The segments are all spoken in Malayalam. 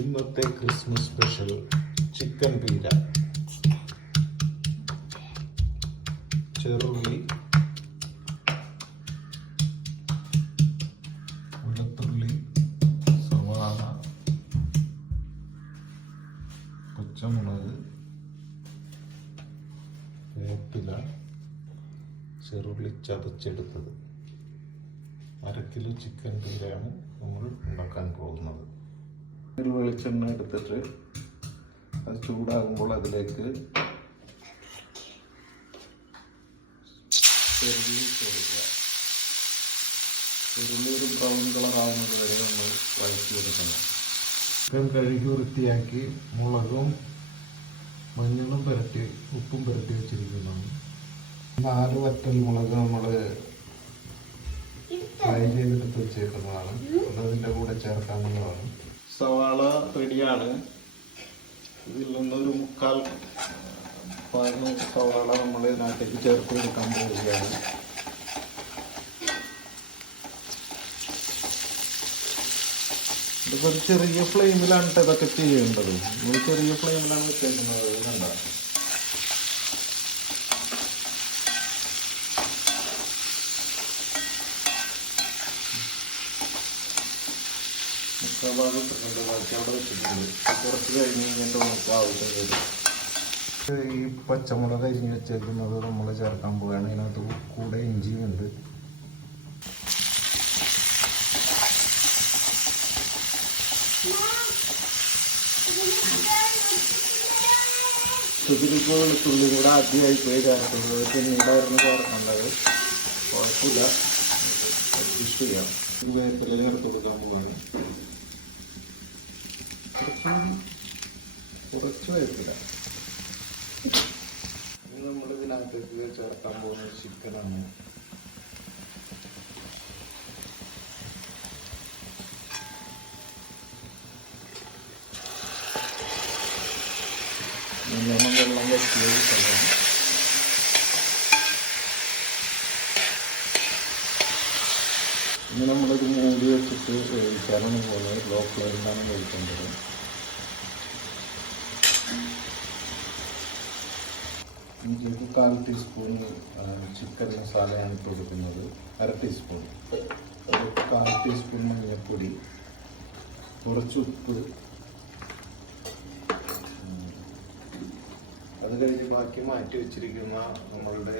ഇന്നത്തെ ക്രിസ്മസ് സ്പെഷ്യൽ ചിക്കൻ പീര, ചെറുള്ളി, വെളുത്തുള്ളി, സവാള, പച്ചമുളക്, വേപ്പില, ചെറുള്ളി ചതച്ചെടുത്തത്. 1/2 കിലോ ചിക്കൻ പീരയാണ് നമ്മൾ ഉണ്ടാക്കാൻ പോകുന്നത്. ഒരു വെളിച്ചെണ്ണ എടുത്തിട്ട് അത് ചൂടാകുമ്പോൾ അതിലേക്ക് ചെറുള്ളി കൊടുക്കുക. ചെറുള്ളി ഒരു ബ്രൗൺ കളർ ആവുന്നത് വരെ നമ്മൾ വഴറ്റിയെടുക്കണം. ചിക്കൻ കഴുകി വൃത്തിയാക്കി മുളകും മഞ്ഞളും പുരട്ടി ഉപ്പും പുരട്ടി വെച്ചിരിക്കുന്നതാണ്. 4 വറ്റൽ മുളക് നമ്മൾ ഫ്രൈ ചെയ്തെടുത്ത് വെച്ചേക്കുന്നതാണ്. അതിൻ്റെ കൂടെ ചേർക്കാവുന്നതാണ്. സവാള റെഡിയാണ്. ഇതിൽ നിന്നൊരു 3/4 ഭാഗം സവാള നമ്മൾ ഇതിനകത്തേക്ക് ചേർത്ത് കൊടുക്കാൻ പോവുകയാണ്. ഇതിപ്പോൾ ചെറിയ ഫ്ലെയിമിലാണ് ഇതൊക്കെ ചെയ്യേണ്ടത്. നമ്മൾ ചെറിയ ഫ്ലെയിമിലാണ് വെച്ചേക്കുന്നത്. കണ്ട ബാക്കി അവിടെ വെച്ചിട്ടുണ്ട്. കുറച്ച് കഴിഞ്ഞ് കഴിഞ്ഞിട്ട് നമുക്ക് ആവശ്യം വരും. ഈ പച്ചമുളക് അരിഞ്ഞ് വെച്ചേക്കുന്നത് നമ്മൾ ചേർക്കാൻ പോവുകയാണ്. ഇതിനകത്ത് കൂടെ ഇഞ്ചിയുണ്ട്. ഇതിലിപ്പോൾ വെളുത്തുള്ളി കൂടെ ആദ്യമായി പോയി ചേർക്കുന്നത്. പിന്നീടായിരുന്നു ചേർക്കേണ്ടത്. കുഴപ്പമില്ല, അഡ്ജസ്റ്റ് ചെയ്യാം. വേപ്പില ചേർത്ത് കൊടുക്കാൻ പോവുകയാണ്. കുറച്ച് വേപ്പില. നമ്മൾ ഇതിനകത്തേക്ക് ചേർക്കാൻ പോകുന്ന ചിക്കനാണ്. നല്ലോണം വെള്ളം വെച്ച് ഇനി നമ്മളിത് മൂടി വെച്ചിട്ട് വേവിക്കാനാണ് പോകുന്നത്. ലോ ഫ്ലെയിമിലാണ് വേവിക്കേണ്ടത്. ഇതിലേക്ക് 1/4 ടീസ്പൂൺ ചിക്കൻ മസാലയാണ് ഇട്ട് കൊടുക്കുന്നത്. 1/2 ടീസ്പൂൺ. 1/4 ടീസ്പൂൺ മഞ്ഞൾപ്പൊടി, കുറച്ച് ഉപ്പ്. അത് കഴിഞ്ഞ് ബാക്കി മാറ്റി വെച്ചിരിക്കുന്ന നമ്മളുടെ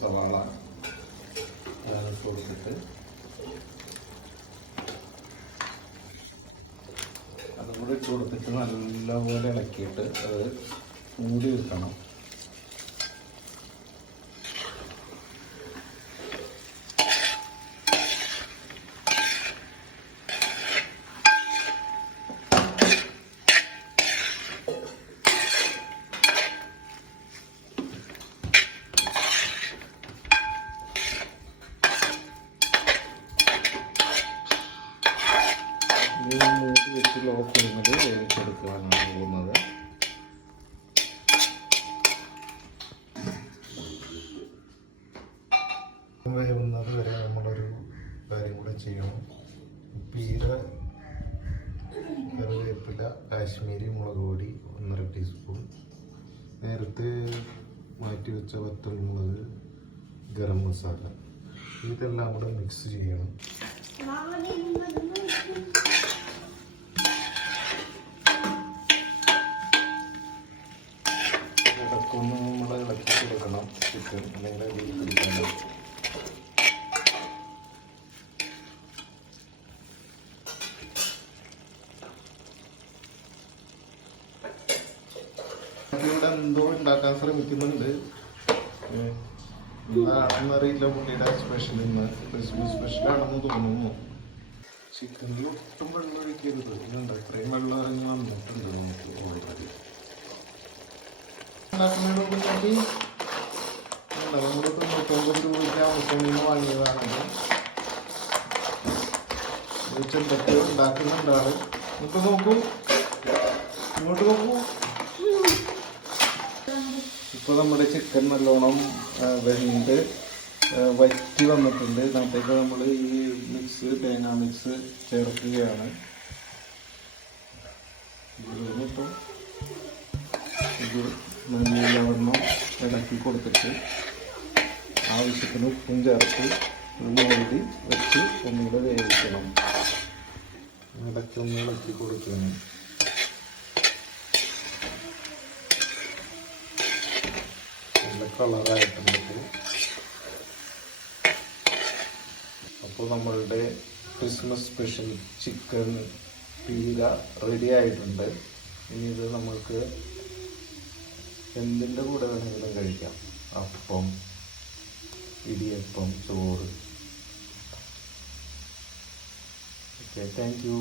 സവാള ഇട്ട് കൊടുത്തിട്ട് അതും കൂടെ ഇട്ട് കൊടുത്തിട്ട് നല്ലപോലെ ഇളക്കിയിട്ട് അത് മൂടി വെക്കണം. മൂടി വെച്ച് ലോ ഫ്ലെയിമിൽ വേവിച്ചെടുക്കുവാനാണ് പോകുന്നത്. വേവുന്നത് വരെ നമ്മളൊരു കാര്യം കൂടെ ചെയ്യണം. പീര, കറിവേപ്പില, കാശ്മീരി മുളക് പൊടി 1/2 ടീസ്പൂൺ, നേരത്തെ മാറ്റി വെച്ച വറ്റൽമുളക്, ഗരം മസാല, ഇതെല്ലാം കൂടെ മിക്സ് ചെയ്യണം. ഇടയ്ക്കൊന്ന് നമ്മൾ ഇളക്കി കൊടുക്കണം ചിക്കൻ, അല്ലെങ്കിൽ പിടിക്കണം. ഇവിടെ എന്തോ ഉണ്ടാക്കാൻ ശ്രമിക്കുന്നുണ്ട്. ആണെന്നറിയില്ല. പുള്ളിയുടെ സ്പെഷ്യൽ ഇന്ന് ക്രിസ്മസ് സ്പെഷ്യലാണെന്ന് തോന്നുന്നു. ചിക്കനിൽ ഒട്ടും വെള്ളം ഒഴിക്കരുത്. ഇതുണ്ട്, ഇത്രയും വെള്ളം ഇറങ്ങി വന്നിട്ടുണ്ട് നമുക്ക് ഓൾറെഡി. ഉണ്ടാക്കുന്നതിന് മുമ്പാക്കി നമ്മൾ 99 രൂപയ്ക്ക് ആവശ്യത്തിന് വാങ്ങിയതാണെങ്കിൽ ചെമ്പൊക്കെ ഉണ്ടാക്കുന്നുണ്ട് ആള്. ഇങ്ങോട്ട് നോക്കൂ, ഇങ്ങോട്ട് നോക്കൂ. ഇപ്പോൾ നമ്മുടെ ചിക്കൻ നല്ലോണം വെന്ത് വറ്റി വന്നിട്ടുണ്ട്. ഇതിനകത്തേക്ക് നമ്മൾ ഈ തേങ്ങാ മിക്സ് ചേർക്കുകയാണ്. ഇതിലിപ്പോൾ ഇത് നല്ലവണ്ണം ഇളക്കി കൊടുത്തിട്ട് ആവശ്യത്തിന് ഉപ്പും ചേർത്ത് ഇത് മൂടി വെച്ച് ഒന്നുകൂടെ വേവിക്കണം. ഇടയ്ക്കൊന്ന് ഇളക്കി കൊടുക്കണം. നല്ല കളറായിട്ടുണ്ട്. അപ്പോൾ നമ്മളുടെ ക്രിസ്മസ് സ്പെഷ്യൽ ചിക്കൻ പീര റെഡി ആയിട്ടുണ്ട്. ഇനി ഇത് നമുക്ക് എന്തിൻ്റെ കൂടെ വേണമെങ്കിലും കഴിക്കാം. അപ്പം, ഇടിയപ്പം, ചോറ്. Okay, thank you.